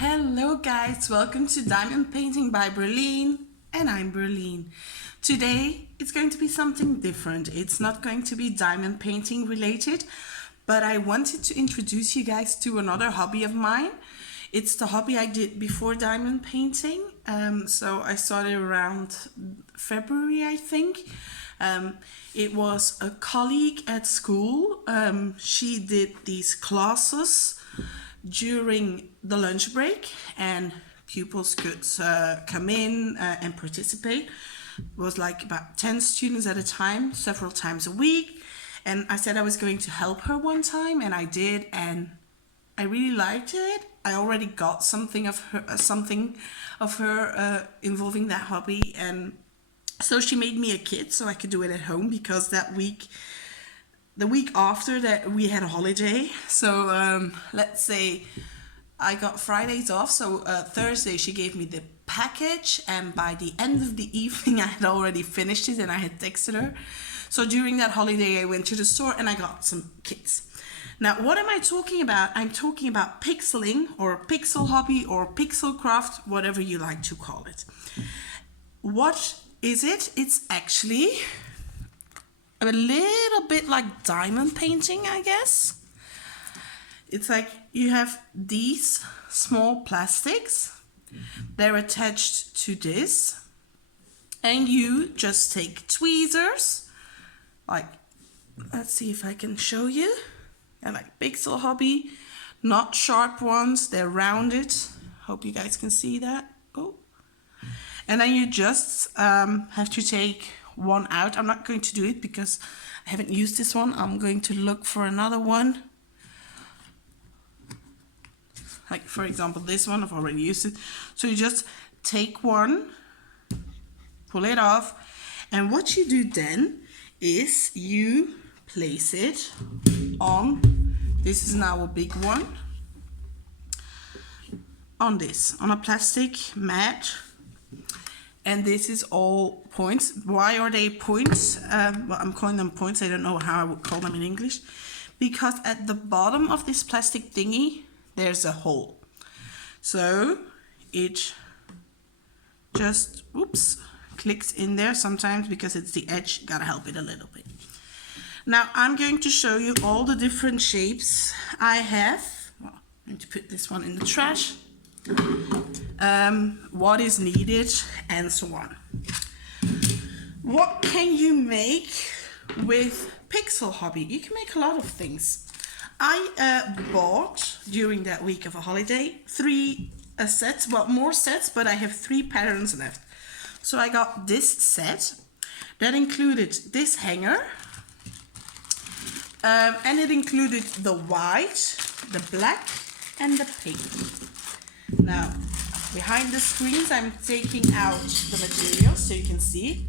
Hello guys, welcome to Diamond Painting by Berlin, and I'm Berlin. Today it's going to be something different. It's not going to be diamond painting related, but I wanted to introduce you guys to another hobby of mine. It's the hobby I did before diamond painting. So I started around February, I think. It was a colleague at school. She did these classes during the lunch break, and pupils could come in and participate. It was like about 10 students at a time, several times a week. And I said I was going to help her one time, and I did, and I really liked it. I already got something of her involving that hobby, and so she made me a kit so I could do it at home, because the week after that we had a holiday. So let's say I got Fridays off, so Thursday she gave me the package, and by the end of the evening I had already finished it and I had texted her. So during that holiday I went to the store and I got some kits. Now, what am I talking about? I'm talking about pixeling, or Pixelhobby, or Pixelcraft, whatever you like to call it. What is it? It's actually a little bit like diamond painting, I guess. It's like you have these small plastics. They're attached to this, and you just take tweezers, like, let's see if I can show you. And like Pixelhobby, not sharp ones, they're rounded. Hope you guys can see that. Oh. And then you just have to take one out. I'm not going to do it because I haven't used this one. I'm going to look for another one. Like, for example, this one, I've already used it. So you just take one, pull it off, and what you do then is you place it on, this is now a big one, on a plastic mat. And this is all points. Why are they points? Well, I'm calling them points. I don't know how I would call them in English. Because at the bottom of this plastic thingy, there's a hole. So it just, clicks in there sometimes because it's the edge. Gotta help it a little bit. Now I'm going to show you all the different shapes I have. Well, I'm going to put this one in the trash. What is needed, and so on. What can you make with Pixelhobby? You can make a lot of things. I bought during that week of a holiday 3 sets, well, more sets, but I have 3 patterns left. So I got this set that included this hanger, and it included the white, the black, and the pink. Now, behind the screens, I'm taking out the material so you can see.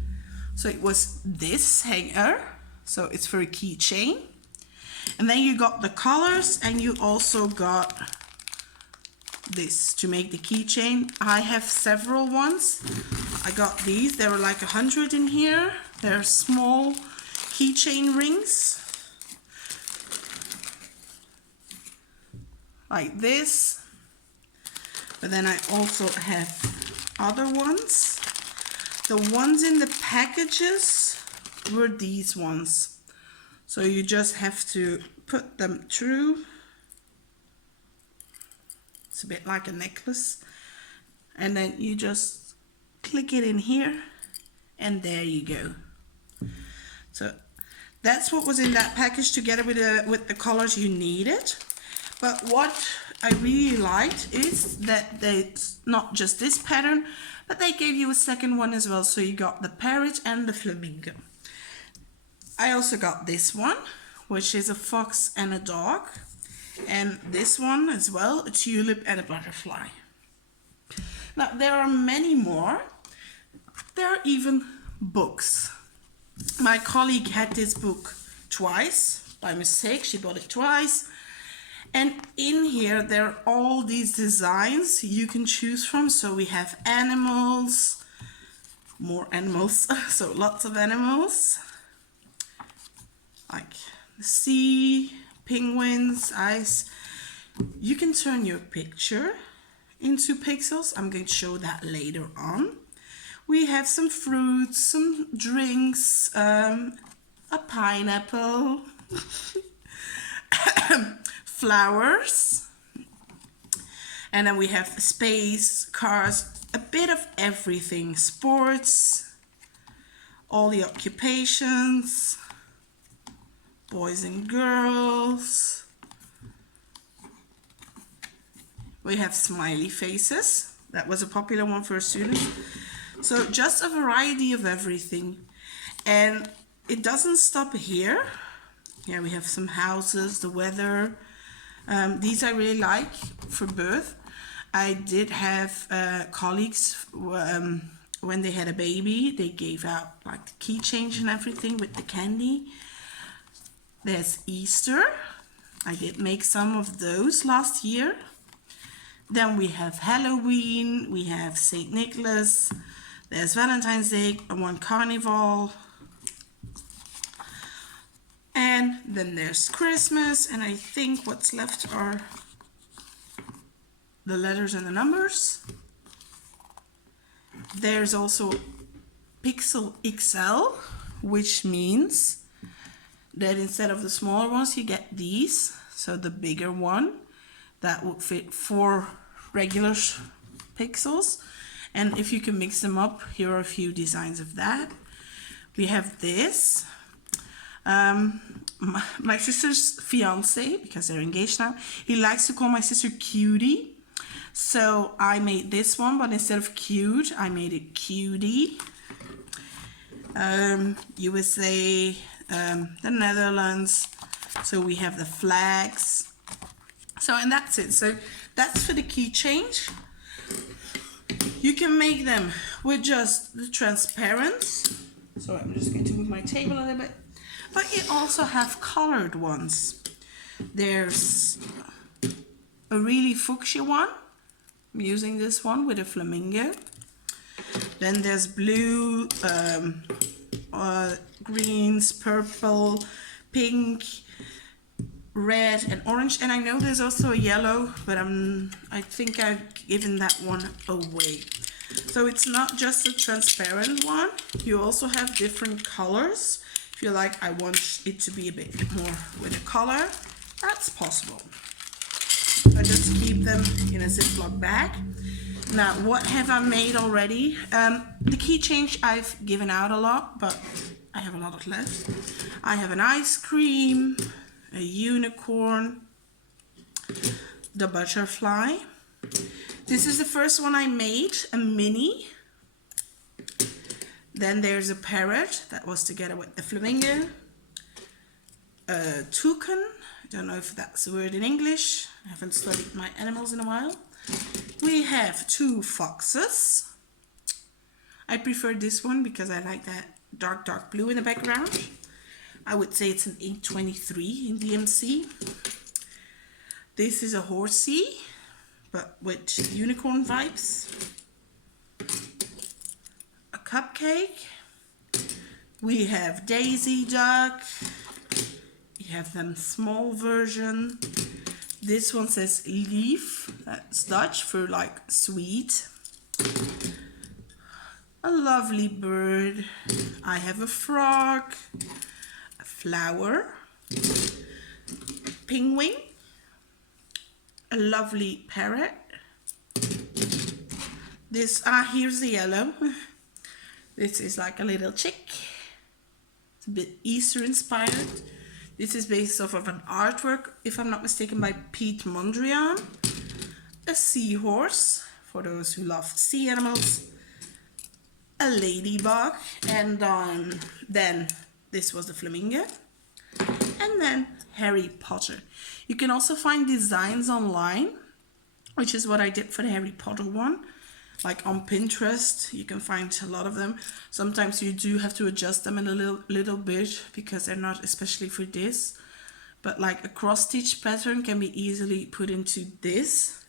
So it was this hanger, so it's for a keychain. And then you got the colors, and you also got this to make the keychain. I have several ones. I got these, there were like 100 in here. They're small keychain rings, like this. But then I also have other ones. The ones in the packages were these ones. So you just have to put them through. It's a bit like a necklace. And then you just click it in here, and there you go. So that's what was in that package, together with the colors you needed. But what I really liked is that it's not just this pattern, but they gave you a second one as well. So you got the parrot and the flamingo. I also got this one, which is a fox and a dog. And this one as well, a tulip and a butterfly. Now, there are many more. There are even books. My colleague had this book twice, by mistake. She bought it twice. And in here, there are all these designs you can choose from. So we have animals, more animals, so lots of animals, like the sea, penguins, ice. You can turn your picture into pixels. I'm going to show that later on. We have some fruits, some drinks, a pineapple, flowers, and then we have space, cars, a bit of everything, sports, all the occupations, boys and girls. We have smiley faces. That was a popular one for students. So just a variety of everything. And it doesn't stop here. Yeah, we have some houses, the weather. These I really like for birth. I did have colleagues when they had a baby, they gave out like the keychain and everything with the candy. There's Easter. I did make some of those last year. Then we have Halloween, we have St. Nicholas, there's Valentine's Day, and one Carnival. And then there's Christmas, and I think what's left are the letters and the numbers. There's also Pixel XL, which means that instead of the smaller ones, you get these. So the bigger one, that would fit 4 regular pixels. And if you can mix them up, here are a few designs of that. We have this. My sister's fiance, because they're engaged now, he likes to call my sister Cutie. So I made this one, but instead of cute, I made it cutie. USA, the Netherlands. So we have the flags. So, and that's it. So that's for the keychain. You can make them with just the transparent. So I'm just going to move my table a little bit. But you also have colored ones. There's a really fuchsia one. I'm using this one with a flamingo. Then there's blue, greens, purple, pink, red, and orange. And I know there's also a yellow, but I think I've given that one away. So it's not just a transparent one. You also have different colors. If you're like, I want it to be a bit more with a color, that's possible. I just keep them in a Ziploc bag. Now, what have I made already? The keychain I've given out a lot, but I have a lot left. I have an ice cream, a unicorn, the butterfly. This is the first one I made, a mini. Then there's a parrot that was together with the flamingo. A toucan. I don't know if that's a word in English. I haven't studied my animals in a while. We have 2 foxes. I prefer this one because I like that dark blue in the background. I would say it's an 823 in DMC. This is a horsey, but with unicorn vibes. A cupcake. We have Daisy Duck. We have them small version. This one says leaf. That's Dutch for like sweet. A lovely bird. I have a frog. A flower. Penguin. A lovely parrot. This, here's the yellow. This is like a little chick. It's a bit Easter inspired. This is based off of an artwork, if I'm not mistaken, by Pete Mondrian. A seahorse, for those who love sea animals. A ladybug, and then this was the flamingo. And then Harry Potter. You can also find designs online, which is what I did for the Harry Potter one. Like on Pinterest, you can find a lot of them. Sometimes you do have to adjust them in a little bit because they're not especially for this. But like a cross stitch pattern can be easily put into this.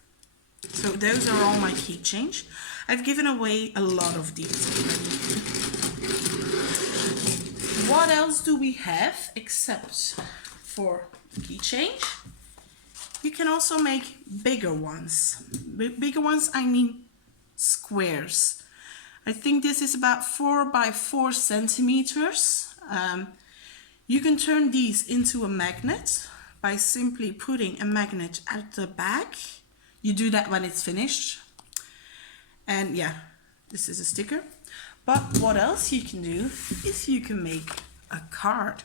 So those are all my keychains. I've given away a lot of these already. What else do we have except for keychain? You can also make bigger ones. bigger ones, I mean squares. I think this is about 4 by 4 centimeters. You can turn these into a magnet by simply putting a magnet at the back. You do that when it's finished. And yeah, this is a sticker. But what else you can do is you can make a card.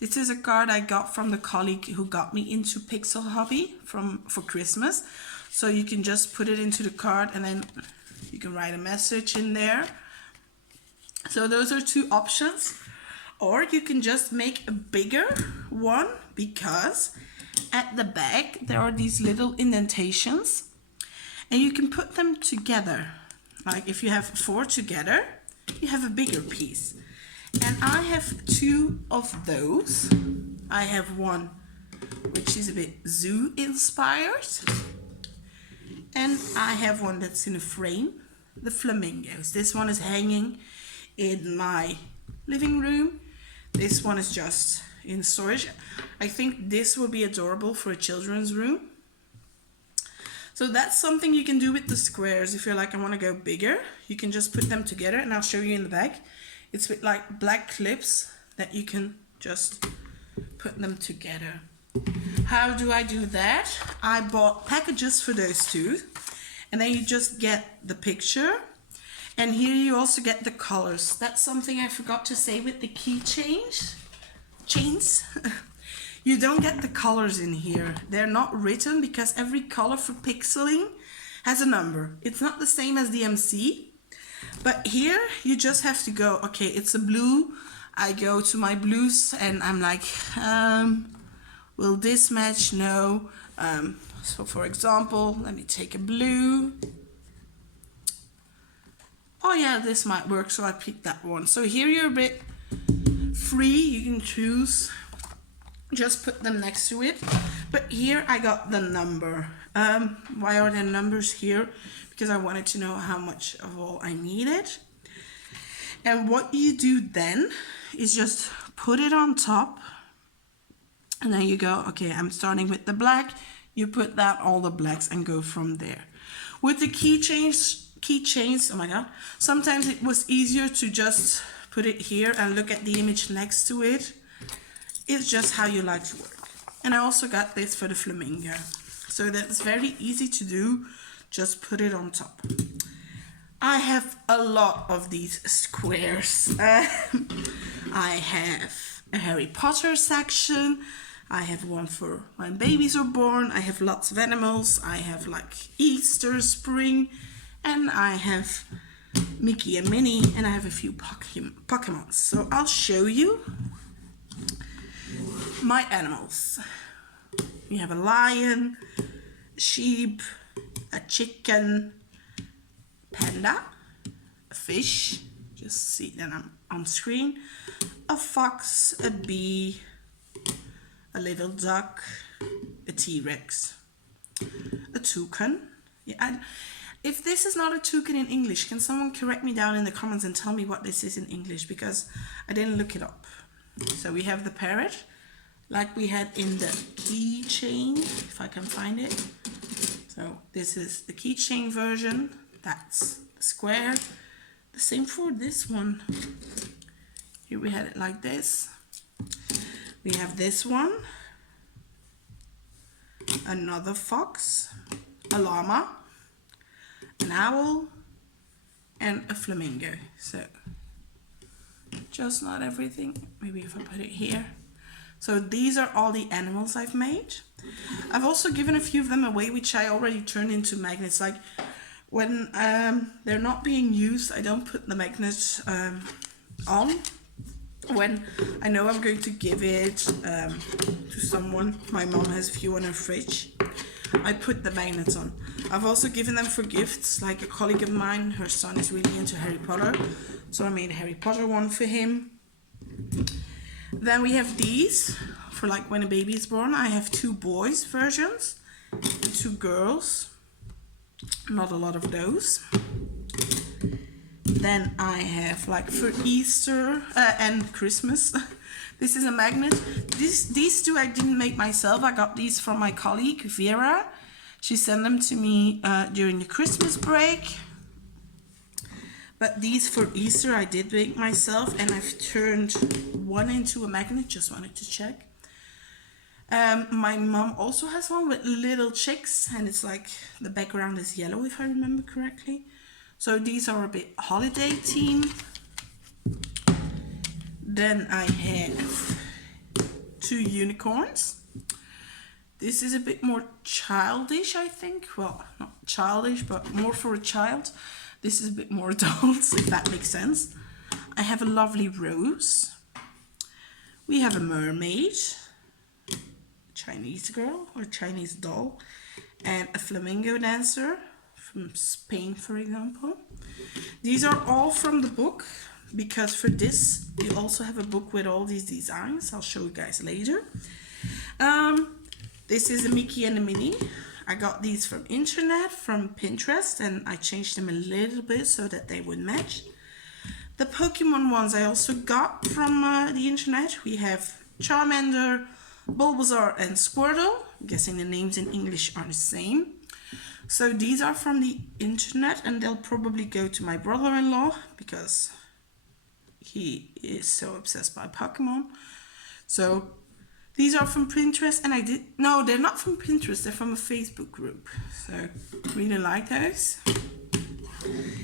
This is a card I got from the colleague who got me into Pixelhobby for Christmas. So you can just put it into the card and then you can write a message in there. So those are two options. Or you can just make a bigger one, because at the back there are these little indentations and you can put them together. Like if you have 4 together, you have a bigger piece. And I have 2 of those. I have one which is a bit zoo inspired, and I have one that's in a frame, the flamingos. This one is hanging in my living room. This one is just in storage. I think this will be adorable for a children's room. So that's something you can do with the squares. If you're like, I want to go bigger, you can just put them together, and I'll show you in the back. It's with like black clips that you can just put them together. How do I do that? I bought packages for those two, and then you just get the picture, and here you also get the colors. That's something I forgot to say with the keychains. You don't get the colors in here. They're not written because every color for pixeling has a number. It's not the same as the MC, but here you just have to go, okay, it's a blue. I go to my blues and I'm like, will this match? No. So for example, let me take a blue. Oh yeah, this might work, so I picked that one. So here you're a bit free, you can choose, just put them next to it. But here I got the number. Why are there numbers here? Because I wanted to know how much of all I needed. And what you do then is just put it on top, and then you go, okay, I'm starting with the black. You put that all the blacks and go from there. With the keychains, oh my god, sometimes it was easier to just put it here and look at the image next to it. It's just how you like to work. And I also got this for the flamingo, so that's very easy to do. Just put it on top. I have a lot of these squares. I have a Harry Potter section. I have one for when babies are born. I have lots of animals. I have like Easter, spring, and I have Mickey and Minnie, and I have a few Pokemons. So I'll show you my animals. We have a lion, a sheep, a chicken, panda, a fish, just see that I'm on screen, a fox, a bee, a little duck, a T-Rex, a toucan. Yeah, if this is not a toucan in English, can someone correct me down in the comments and tell me what this is in English, because I didn't look it up. So we have the parrot, like we had in the keychain, if I can find it. So this is the keychain version. That's the square. The same for this one. Here we had it like this. We have this one, another fox, a llama, an owl, and a flamingo. So just not everything. Maybe if I put it here. So these are all the animals I've made. I've also given a few of them away, which I already turned into magnets. Like when they're not being used, I don't put the magnets on. When I know I'm going to give it to someone, my mom has a few on her fridge, I put the magnets on. I've also given them for gifts, like a colleague of mine, her son is really into Harry Potter, so I made a Harry Potter one for him. Then we have these, for like when a baby is born. I have 2 boys versions, 2 girls, not a lot of those. Then I have like for Easter and Christmas. This is a magnet. These 2 I didn't make myself. I got these from my colleague Vera. She sent them to me during the Christmas break. But these for Easter I did make myself, and I've turned one into a magnet. Just wanted to check. My mom also has one with little chicks, and it's like the background is yellow if I remember correctly. So these are a bit holiday themed. Then I have 2 unicorns. This is a bit more childish, I think. Well, not childish, but more for a child. This is a bit more adult, if that makes sense. I have a lovely rose. We have a mermaid, Chinese girl or Chinese doll, and a flamingo dancer from Spain, for example. These are all from the book, because for this, you also have a book with all these designs. I'll show you guys later. This is a Mickey and a Minnie. I got these from internet, from Pinterest, and I changed them a little bit so that they would match. The Pokemon ones I also got from the internet. We have Charmander, Bulbasaur, and Squirtle. I'm guessing the names in English are the same. So these are from the internet, and they'll probably go to my brother-in-law because he is so obsessed by Pokemon. So these are from Pinterest, and no, they're not from Pinterest, they're from a Facebook group. So, really like those.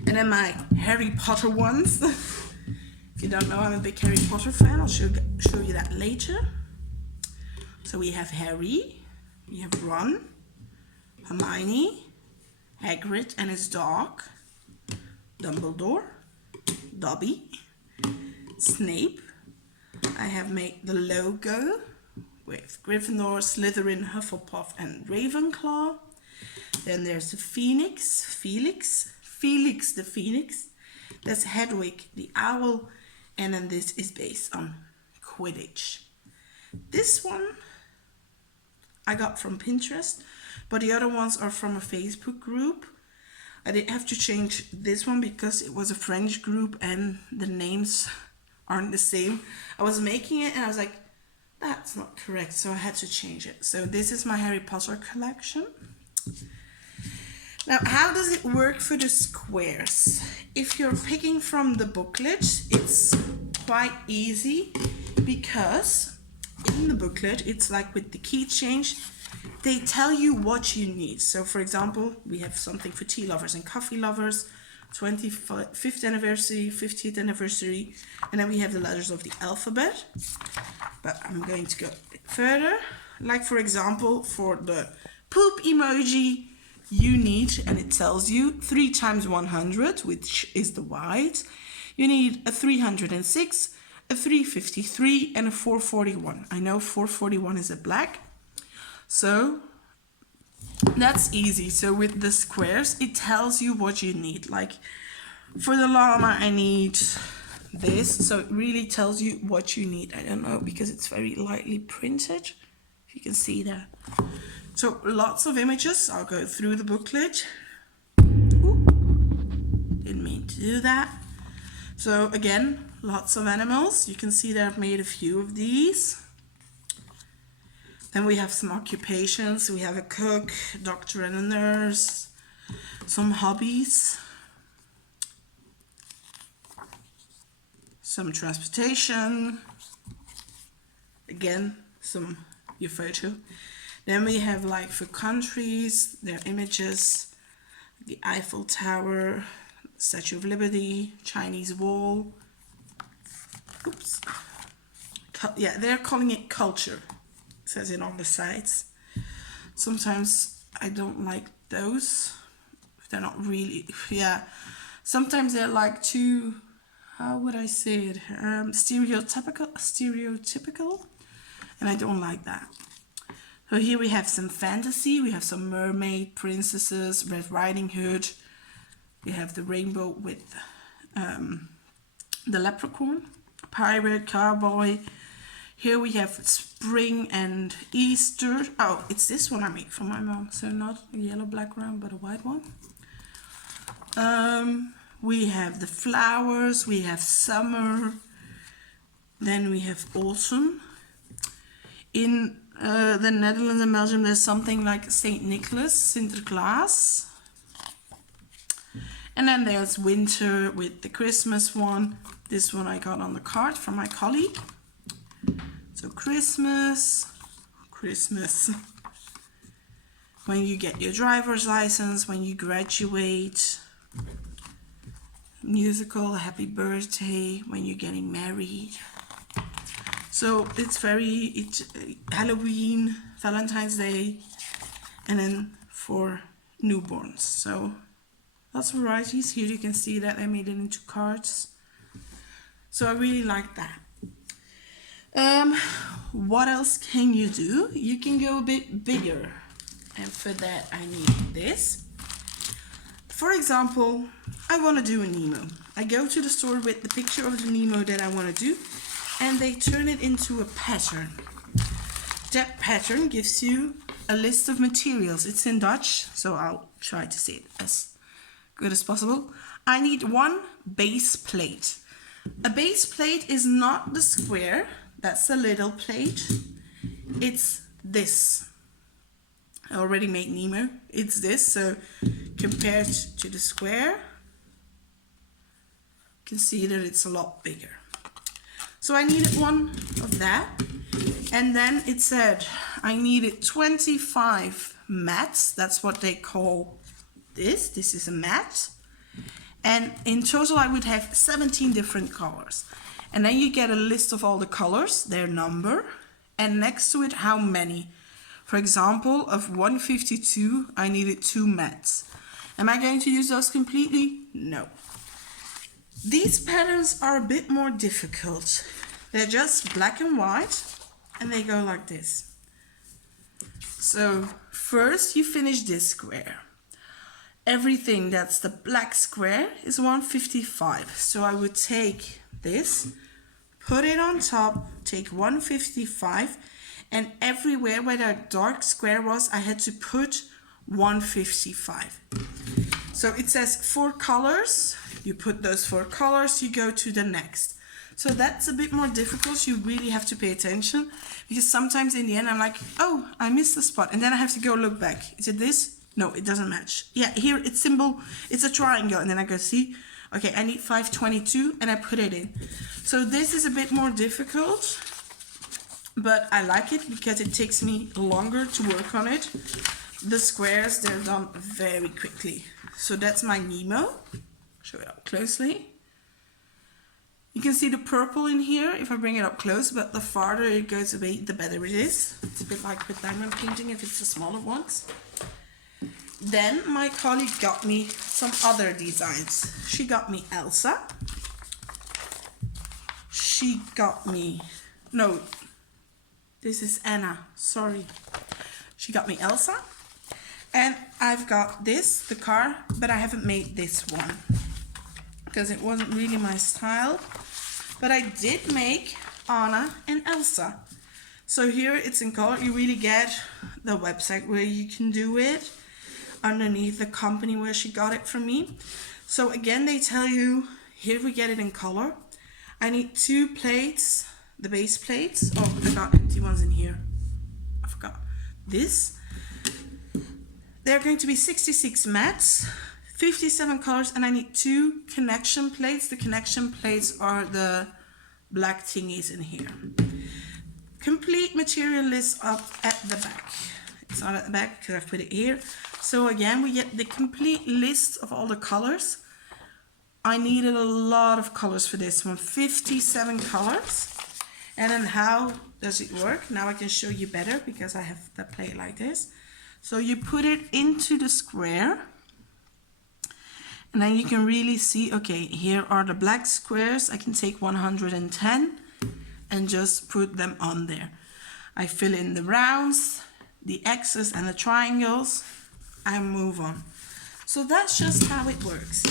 And then my Harry Potter ones. If you don't know, I'm a big Harry Potter fan. I'll show you that later. So we have Harry, we have Ron, Hermione, Hagrid and his dog, Dumbledore, Dobby, Snape. I have made the logo with Gryffindor, Slytherin, Hufflepuff, and Ravenclaw. Then there's the Phoenix, Felix the Phoenix. That's Hedwig the Owl, and then this is based on Quidditch. This one I got from Pinterest, but the other ones are from a Facebook group. I did have to change this one because it was a French group and the names aren't the same. I was making it and I was like, that's not correct, so I had to change it. So this is my Harry Potter collection. Now, how does it work for the squares? If you're picking from the booklet, it's quite easy because in the booklet, it's like with the keychain, they tell you what you need. So for example, we have something for tea lovers and coffee lovers, 25th anniversary, 50th anniversary, and then we have the letters of the alphabet. But I'm going to go a bit further. Like for example, for the poop emoji, you need, and it tells you 3 times 100, which is the white. You need a 306, a 353, and a 441. I know 441 is a black. So that's easy. So with the squares, it tells you what you need. Like for the llama, I need this. So it really tells you what you need. I don't know, because it's very lightly printed. If you can see that. So lots of images. I'll go through the booklet. Ooh, didn't mean to do that. So again, lots of animals. You can see that I've made a few of these. Then we have some occupations. We have a cook, a doctor and a nurse. Some hobbies. Some transportation. Again, your photo. Then we have like for countries, their images, the Eiffel Tower, Statue of Liberty, Chinese Wall. Oops. Yeah, they're calling it culture. It says it on the sides. Sometimes I don't like those. They're not really, yeah. Sometimes they're like too, how would I say it? Stereotypical. And I don't like that. So here we have some fantasy. We have some mermaid, princesses, Red Riding Hood. We have the rainbow with the leprechaun, pirate, cowboy. Here we have spring and Easter. Oh, it's this one I made for my mom. So not a yellow background, but a white one. We have the flowers. We have summer. Then we have autumn. In the Netherlands and Belgium, there's something like Saint Nicholas, Sinterklaas. And then there's winter with the Christmas one. This one I got on the card from my colleague. So Christmas, Christmas. When you get your driver's license, when you graduate. Musical, happy birthday, when you're getting married. So it's Halloween, Valentine's Day, and then for newborns. So lots of varieties. Here you can see that I made it into cards. So I really like that. What else can you do? You can go a bit bigger. And for that I need this. For example, I want to do a Nemo. I go to the store with the picture of the Nemo that I want to do, and they turn it into a pattern. That pattern gives you a list of materials. It's in Dutch, so I'll try to say it as good as possible. I need one base plate. A base plate is not the square, that's a little plate. It's this. I already made Nemo. It's this, so compared to the square, you can see that it's a lot bigger. So I needed one of that, and then it said I needed 25 mats. That's what they call this. This is a mat, and in total I would have 17 different colors. And then you get a list of all the colors, their number, and next to it how many. For example, of 152, I needed 2 mats. Am I going to use those completely? No. These patterns are a bit more difficult. They're just black and white, and they go like this. So first you finish this square. Everything that's the black square is 155. So I would take this, put it on top, take 155, and everywhere where that dark square was, I had to put 155. So it says 4 colors. You put those 4 colors, you go to the next. So that's a bit more difficult. You really have to pay attention, because sometimes in the end I'm like, oh, I missed the spot, and then I have to go look back. Is it this? No, it doesn't match. Yeah, here it's symbol, it's a triangle, and then I go see, okay, I need 522, and I put it in. So this is a bit more difficult, but I like it because it takes me longer to work on it. The squares, they're done very quickly. So that's my Nemo. Show it up closely. You can see the purple in here if I bring it up close, but the farther it goes away, the better it is. It's a bit like with diamond painting if it's the smaller ones. Then my colleague got me some other designs. She got me Elsa. She got me, no, this is Anna, sorry. She got me Elsa. And I've got this, the car, but I haven't made this one because it wasn't really my style. But I did make Anna and Elsa. So here it's in color. You really get the website where you can do it, underneath the company where she got it from me. So again, they tell you, here we get it in color. I need 2 plates, the base plates. Oh, I got empty ones in here. I forgot this. They're going to be 66 mats, 57 colors, and I need 2 connection plates. The connection plates are the black thingies in here. Complete material list up at the back. It's not at the back because I've put it here. So again, we get the complete list of all the colors. I needed a lot of colors for this one, 57 colors. And then how does it work? Now I can show you better because I have the plate like this. So you put it into the square, and then you can really see, okay, here are the black squares. I can take 110 and just put them on there. I fill in the rounds, the X's and the triangles, I move on. So that's just how it works.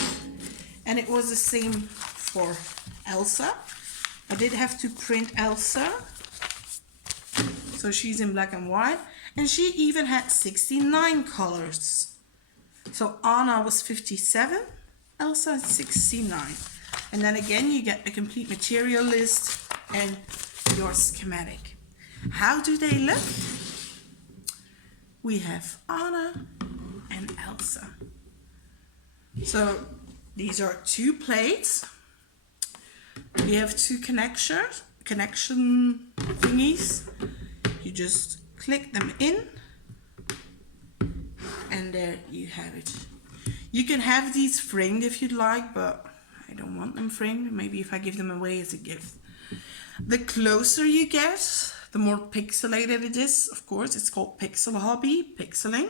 And it was the same for Elsa. I did have to print Elsa. So she's in black and white. And she even had 69 colors. So Anna was 57, Elsa 69. And then again, you get the complete material list and your schematic. How do they look? We have Anna and Elsa. So these are 2 plates. We have 2 connection thingies. You just click them in, and there you have it. You can have these framed if you'd like, but I don't want them framed. Maybe if I give them away as a gift. The closer you get, the more pixelated it is. Of course, it's called Pixelhobby, pixeling.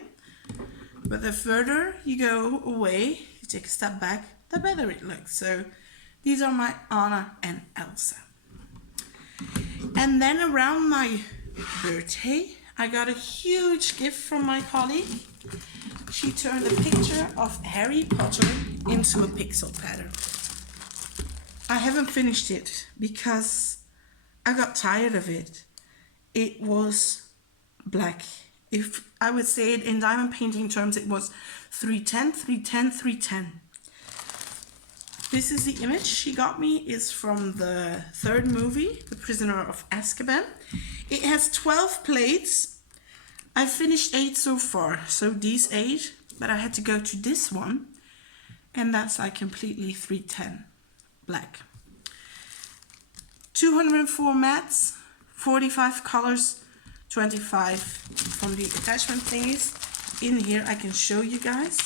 But the further you go away, you take a step back, the better it looks. So these are my Anna and Elsa. And then around my birthday, I got a huge gift from my colleague. She turned a picture of Harry Potter into a pixel pattern. I haven't finished it because I got tired of it. It was black. If I would say it in diamond painting terms, it was 310, 310, 310. This is the image she got me. It's from the 3rd movie, The Prisoner of Azkaban. It has 12 plates. I finished 8 so far, so these 8, but I had to go to this one, and that's like completely 310 black. 204 mats, 45 colors, 25 from the attachment thingies. In here I can show you guys.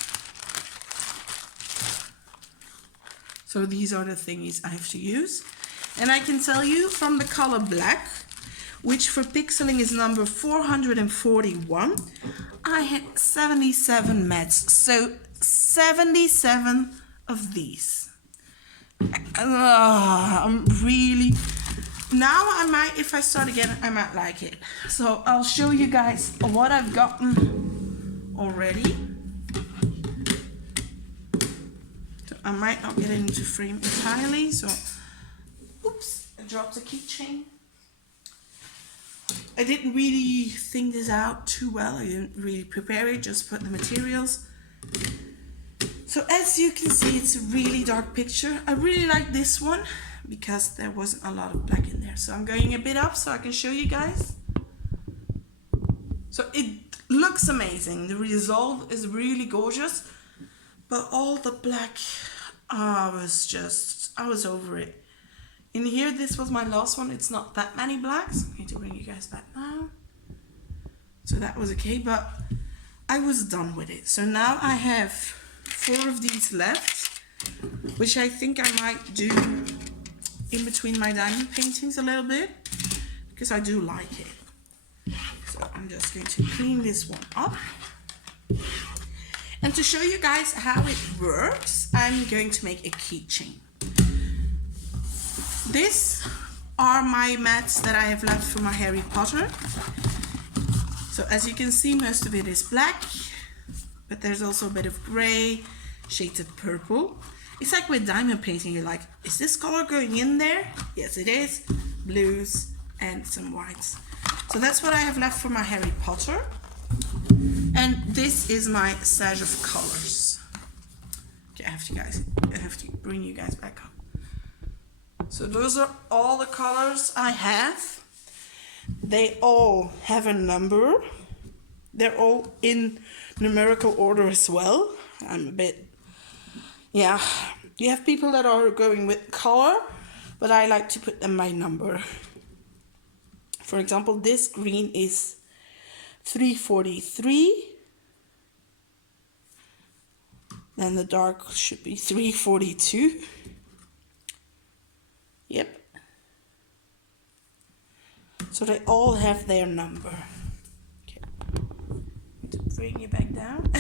So these are the thingies I have to use. And I can tell you from the color black, which for pixeling is number 441, I had 77 mats. So 77 of these. I'm really... Now I might, if I start again, I might like it. So I'll show you guys what I've gotten already. I might not get it into frame entirely, so oops, I dropped the keychain. I didn't really think this out too well. I didn't really prepare it, just put the materials. So as you can see, it's a really dark picture. I really like this one because there wasn't a lot of black in there. So I'm going a bit up so I can show you guys. So it looks amazing. The result is really gorgeous. But all the black, I was over it. In here, this was my last one. It's not that many blacks. I need to bring you guys back now. So that was okay, but I was done with it. So now I have 4 of these left, which I think I might do in between my diamond paintings a little bit, because I do like it. So I'm just going to clean this one up. And to show you guys how it works, I'm going to make a keychain. These are my mats that I have left for my Harry Potter. So as you can see, most of it is black, but there's also a bit of gray, shades of purple. It's like with diamond painting, you're like, is this color going in there? Yes, it is. Blues and some whites. So that's what I have left for my Harry Potter. And this is my stash of colors. Okay, I have to bring you guys back up. So those are all the colors I have. They all have a number. They're all in numerical order as well. I'm a bit, yeah. You have people that are going with color, but I like to put them by number. For example, this green is 343. Then the dark should be 342. Yep. So they all have their number. Okay. To bring you back down.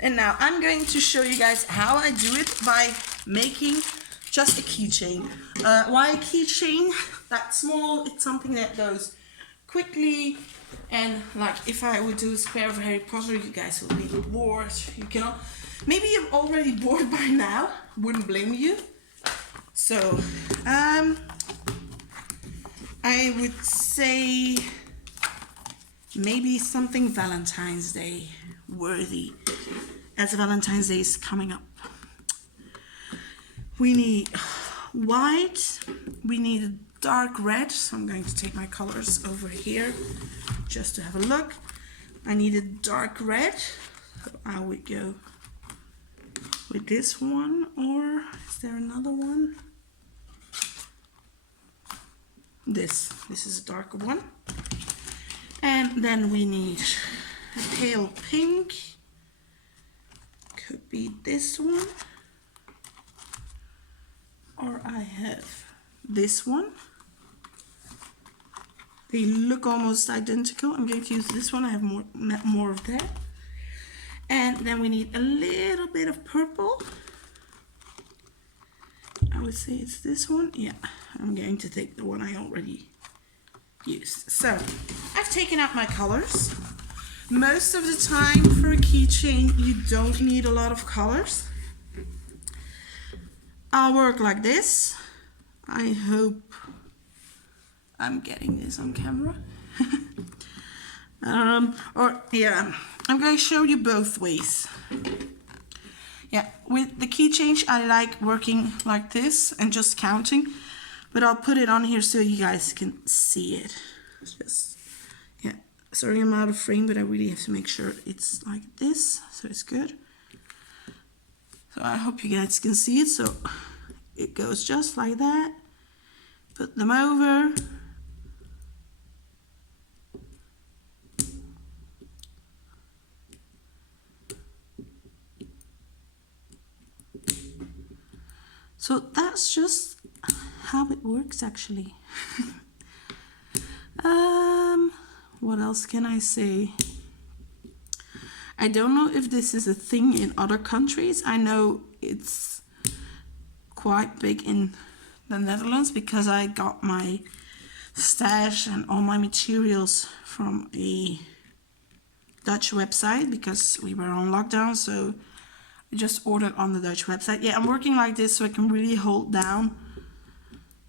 And now I'm going to show you guys how I do it by making just a keychain. Why a keychain? That small, it's something that goes quickly. And like if I would do a square of Harry Potter, you guys will be bored. You cannot. Maybe you're already bored by now. Wouldn't blame you. So, I would say maybe something Valentine's Day worthy, as Valentine's Day is coming up. We need white, we need dark red, so I'm going to take my colors over here just to have a look. I need a dark red, so I would go with this one, or is there another one? This is a darker one. And then we need a pale pink, could be this one, or I have this one. They look almost identical. I'm going to use this one. I have more of that. And then we need a little bit of purple. I would say it's this one. Yeah, I'm going to take the one I already used. So I've taken out my colors. Most of the time for a keychain, you don't need a lot of colors. I'll work like this. I hope I'm getting this on camera. Yeah, I'm going to show you both ways. Yeah, with the keychain, I like working like this and just counting, but I'll put it on here so you guys can see it. It's just, yeah, sorry I'm out of frame, but I really have to make sure it's like this, so it's good. So I hope you guys can see it. So it goes just like that. Put them over. So that's just how it works actually. What else can I say? I don't know if this is a thing in other countries. I know it's quite big in the Netherlands because I got my stash and all my materials from a Dutch website because we were on lockdown, so I just ordered on the Dutch website. Yeah, I'm working like this so I can really hold down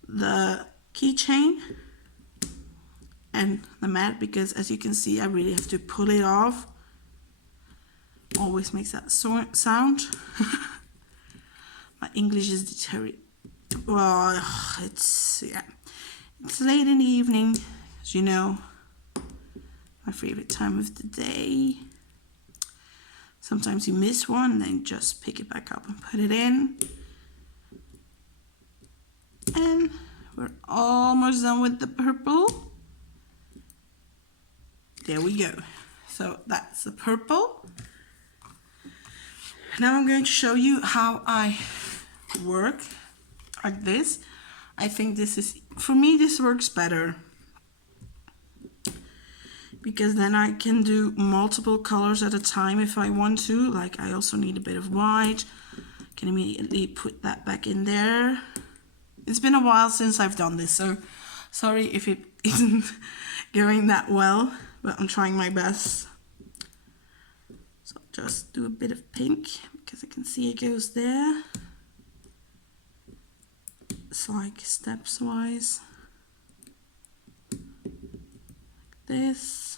the keychain and the mat, because as you can see I really have to pull it off. Always makes that sound. My English is deteriorating. Well, it's late in the evening, as you know, my favorite time of the day. Sometimes you miss one and then just pick it back up and put it in. And we're almost done with the purple. There we go. So that's the purple. Now I'm going to show you how I work like this. I think this is, for me, this works better, because then I can do multiple colors at a time if I want to. Like I also need a bit of white. I can immediately put that back in there. It's been a while since I've done this, so sorry if it isn't going that well, but I'm trying my best. So I'll just do a bit of pink because I can see it goes there. It's like steps wise. Like this.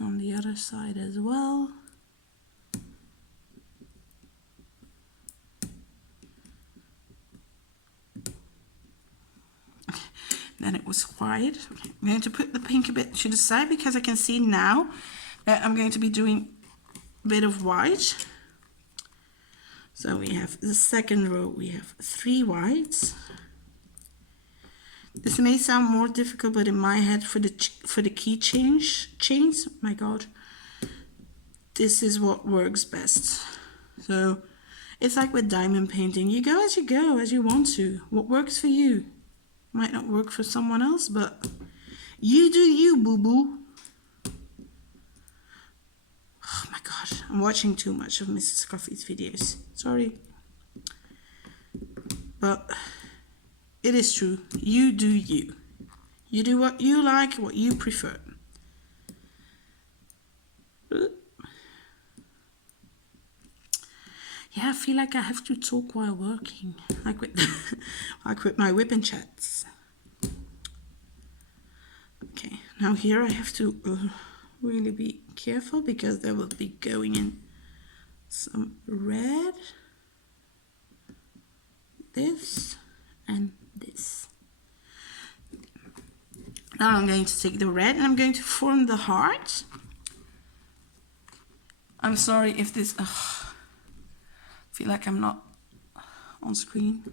On the other side as well. Then it was quiet. Okay. I'm going to put the pink a bit to the side because I can see now that I'm going to be doing a bit of white. So we have the second row, we have 3 whites. This may sound more difficult, but in my head, for the key chains, my God, this is what works best. So it's like with diamond painting, you go, as you want to. What works for you might not work for someone else, but you do you, boo-boo. Oh my God, I'm watching too much of Mrs. Coffee's videos. Sorry. But it is true. You do you. You do what you like, what you prefer. Yeah, I feel like I have to talk while working, like with my whipping chats. Okay, now here I have to really be careful because there will be going in some red. this and this. Now I'm going to take the red and I'm going to form the heart. I'm sorry if this, I feel like I'm not on screen.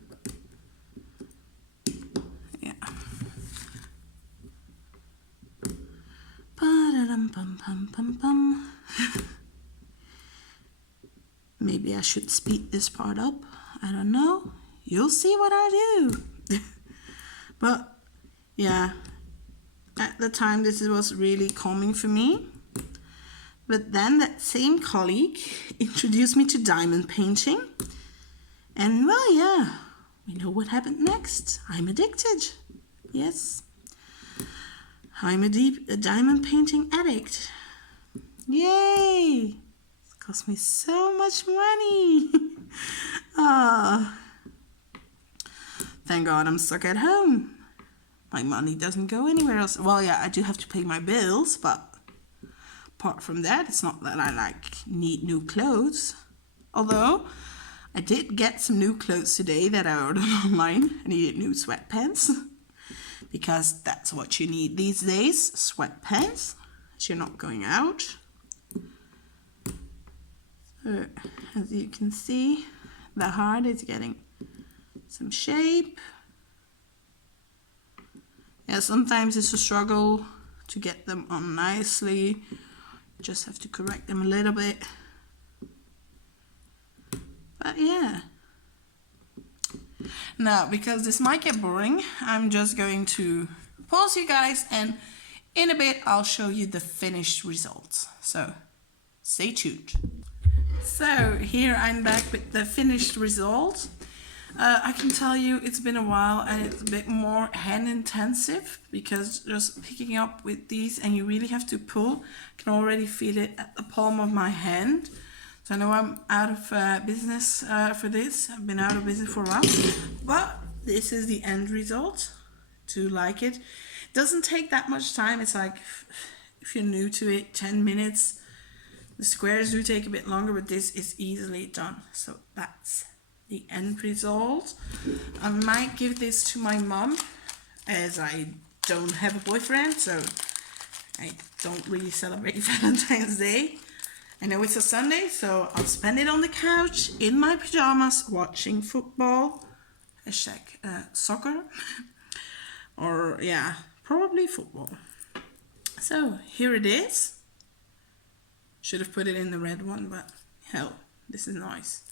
Yeah. Ba-da-dum-bum-bum-bum-bum. Maybe I should speed this part up. I don't know. You'll see what I do. But yeah, at the time this was really calming for me. But then that same colleague introduced me to diamond painting. And well, yeah, we know what happened next. I'm addicted. Yes. I'm a diamond painting addict. Yay! It cost me so much money. Thank God I'm stuck at home. My money doesn't go anywhere else. Well, yeah, I do have to pay my bills, but apart from that, it's not that I need new clothes. Although I did get some new clothes today that I ordered online. I needed new sweatpants because that's what you need these days, sweatpants, as you're not going out. So as you can see, the heart is getting some shape. Yeah, sometimes it's a struggle to get them on nicely. Just have to correct them a little bit. But yeah. Now, because this might get boring, I'm just going to pause you guys, and in a bit I'll show you the finished results. So stay tuned. So here I'm back with the finished result. I can tell you it's been a while and it's a bit more hand intensive because just picking up with these and you really have to pull. I can already feel it at the palm of my hand. So I know I'm out of business for this. I've been out of business for a while, but this is the end result. Do like it. It doesn't take that much time. It's like, if you're new to it, 10 minutes. The squares do take a bit longer, but this is easily done. So that's the end result. I might give this to my mom as I don't have a boyfriend, so I don't really celebrate Valentine's Day. I know it's a Sunday, so I'll spend it on the couch in my pajamas watching football. Hashtag soccer. Or yeah, probably football. So here it is. Should have put it in the red one, but hell, this is nice.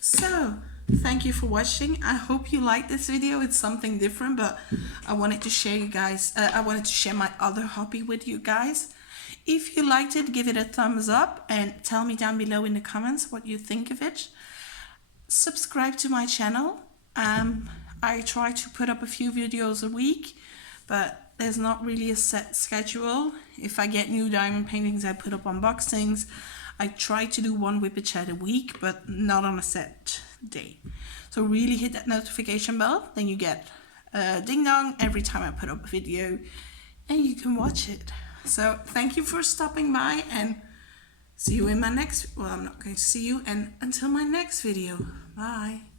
So thank you for watching. I hope you liked this video. It's something different, but I wanted to share you guys. I wanted to share my other hobby with you guys. If you liked it, give it a thumbs up and tell me down below in the comments what you think of it. Subscribe to my channel. I try to put up a few videos a week, but there's not really a set schedule. If I get new diamond paintings, I put up unboxings. I try to do one whippet chat a week, but not on a set day. So really hit that notification bell, then you get a ding dong every time I put up a video and you can watch it. So thank you for stopping by and see you in my next, well, I'm not going to see you, and until my next video. Bye.